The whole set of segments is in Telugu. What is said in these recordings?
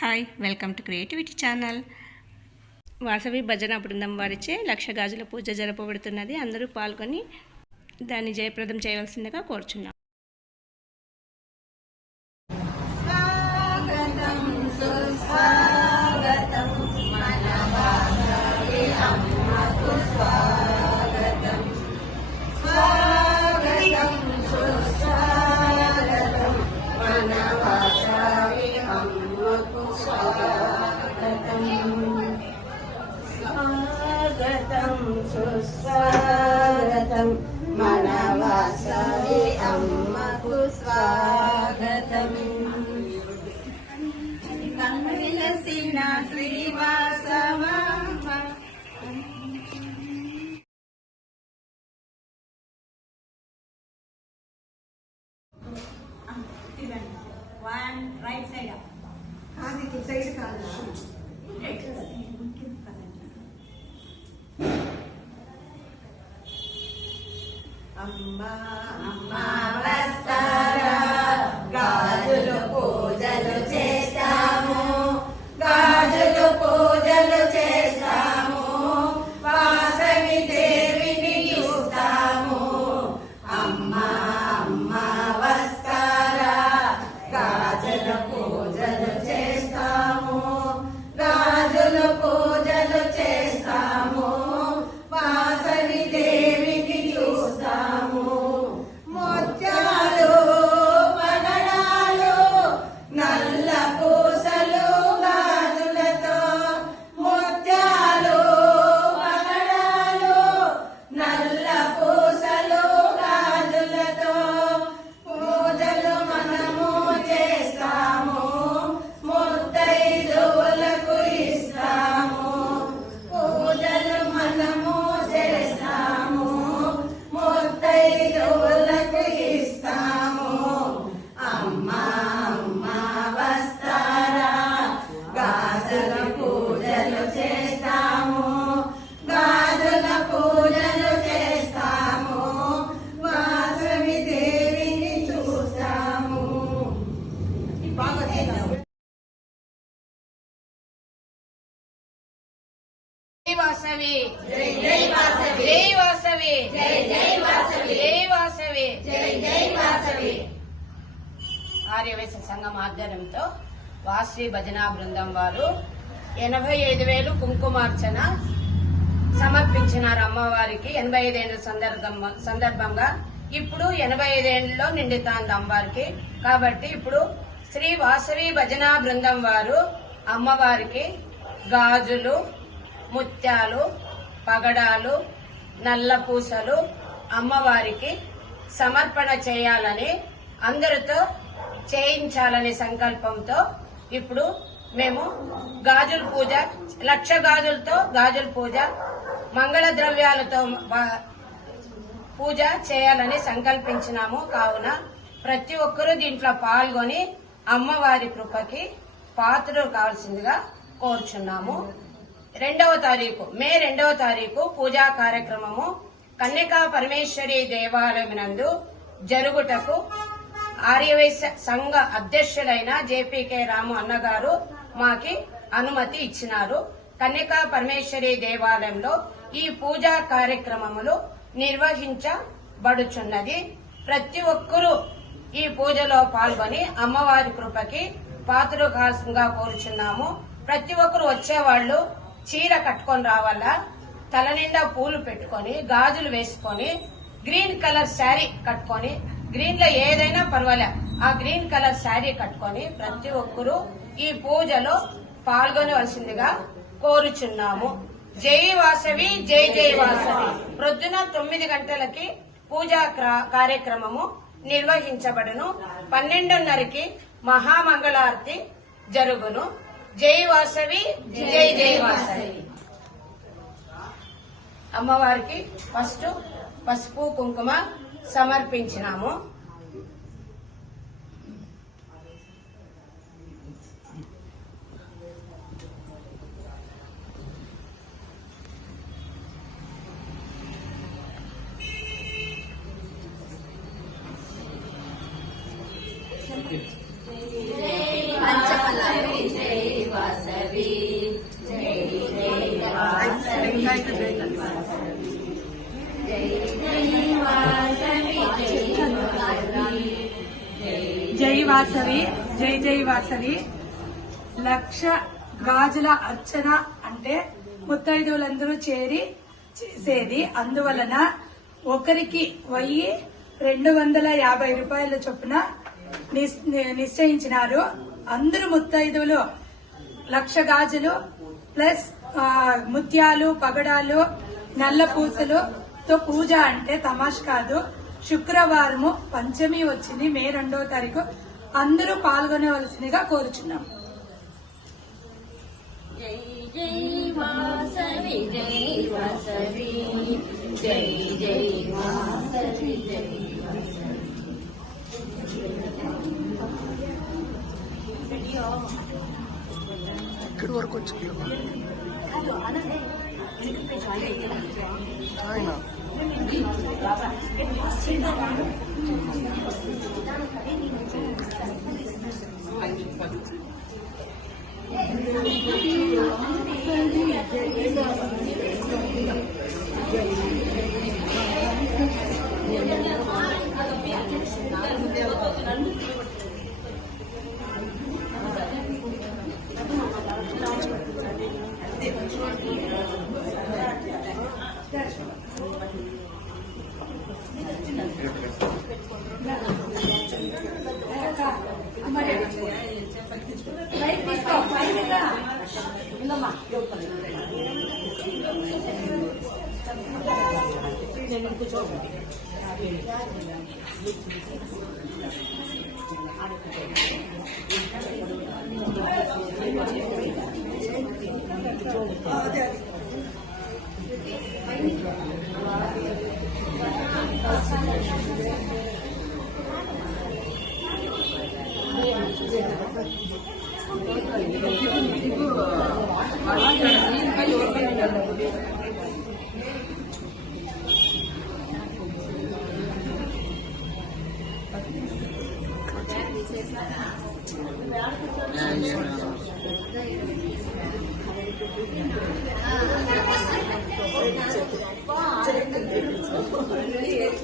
Hi, welcome to creativity channel. Vasavi భజన బృందం వారిచే లక్ష గాజుల పూజ జరపబడుతున్నది. అందరూ పాల్గొని దాన్ని జయప్రదం చేయవలసిందిగా కోరుచున్నాం. సుస్వాగతం మనవాసవి అమ్మకు స్వాగతం. కమలసిన శ్రీవాసవమ్మ వన్ రైట్ సైడ్ కాదు, ఇటు సైడ్ కాదు. అమ్మా అమ్మా వస్తారా, గాజులు పూజలు చేస్తాము, గాజులు పూజలు చేస్తాము, వాసవి దేవిని చూస్తాము. అమ్మా అమ్మా వస్తారా, గాజులు పూజలు చేస్తాము, గాజులు పూజలు చేస్తాము, వాసవి దేవిని చూస్తాము. ముత్యాలు పగడాలు నల్ల పూసలు గాజులతో, ముత్యాలు పగడాలు నల్ల పూసలు గాజులతో పూజలు మనము చేస్తాము, ముత్తైదువులకు ఇస్తాము. పూజలు మనము చేస్తాము, ముత్తైదువులకు ఇస్తాము. అమ్మా అమ్మా వస్తారా, గాజుల పూజలు చేస్తాము, గాజుల పూజలు చేస్తాము, వాసవి దేవిని చూస్తాము. వాసవి జై జై వాసవి, జై వాసవి జై జై వాసవి, జై వాసవి జై జై వాసవి. ఆర్యవైశ్య సంఘం ఆధ్వర్యంతో వాసవి భజనా బృందం వారు 85,000 కుంకుమార్చన సమర్పించినారు అమ్మవారికి. 85 ఏళ్ల సందర్భంగా ఇప్పుడు 85 ఏళ్లలో నిండుతాంది అమ్మవారికి. కాబట్టి ఇప్పుడు శ్రీ వాసవి భజనా బృందం వారు అమ్మవారికి గాజులు, ముత్యాలు, పగడాలు, నల్ల పూసలు అమ్మవారికి సమర్పణ చేయాలని, అందరితో చేయించాలనే సంకల్పంతో ఇప్పుడు మేము గాజుల పూజ, లక్ష గాజులతో గాజుల పూజ, మంగళ ద్రవ్యాలతో పూజ చేయాలని సంకల్పించినాము. కావున ప్రతి ఒక్కరూ దీంట్లో పాల్గొని అమ్మవారి కృపకి పాత్రలు కావాల్సిందిగా కోరుచున్నాము. మే 2వ తారీఖు పూజా కార్యక్రమము కన్యకా పరమేశ్వరి దేవాలయం నందు జరుగుటకు ఆర్యవైశ్య సంఘ అధ్యక్షులైన జేపీకే రాము అన్నగారు మాకి అనుమతి ఇచ్చినారు. కన్యకా పరమేశ్వరి దేవాలయంలో ఈ పూజా కార్యక్రమములు నిర్వహించబడుచున్నది. ప్రతి ఒక్కరూ ఈ పూజలో పాల్గొని అమ్మవారి కృపకి పాత్రలు కావాల్సిందిగా కోరుచున్నాము. ప్రతి ఒక్కరు వచ్చేవాళ్లు చీర కట్టుకొని రావాలా, తల నిండా పూలు పెట్టుకొని, గాజులు వేసుకొని, గ్రీన్ కలర్ శారీ కట్టుకొని, గ్రీన్ లో ఏదైనా పర్వాలే ఆ గ్రీన్ కలర్ శారీ కట్టుకొని ప్రతి ఒక్కరూ ఈ పూజలో పాల్గొనవలసిందిగా కోరుచున్నాము. జై వాసవి, జై జై వాసవి. ప్రొద్దున 9 గంటలకి పూజా కార్యక్రమము నిర్వహించబడును. 12:30కి మహామంగళారతి జరుగును. జై వాసవి, జై జై వాసవి. అమ్మవారికి ఫస్ట్ పసుపు కుంకుమ సమర్పించినాము. పంచపల్లాలు వాసవి, జై జై వాసవి. 1,00,000 గాజుల అర్చన అంటే ముత్తైదువులందరూ చేరి చేసేది. అందువలన ఒకరికి 1,250 రూపాయల చొప్పున నిశ్చయించినారు. అందరూ ముత్తైదువులు 1,00,000 గాజులు ప్లస్ ముత్యాలు, పగడాలు, నల్ల పూసలుతో పూజ అంటే తమాష్ కాదు. శుక్రవారము పంచమి వచ్చింది, మే 2వ తారీఖు. అందరూ పాల్గొనవలసిందిగా కోరుచున్నాం. జై జై వాసవి, జై వాసవి, జై జై వాసవి, జై ఇక్కడి వరకు వచ్చి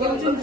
కొంచెం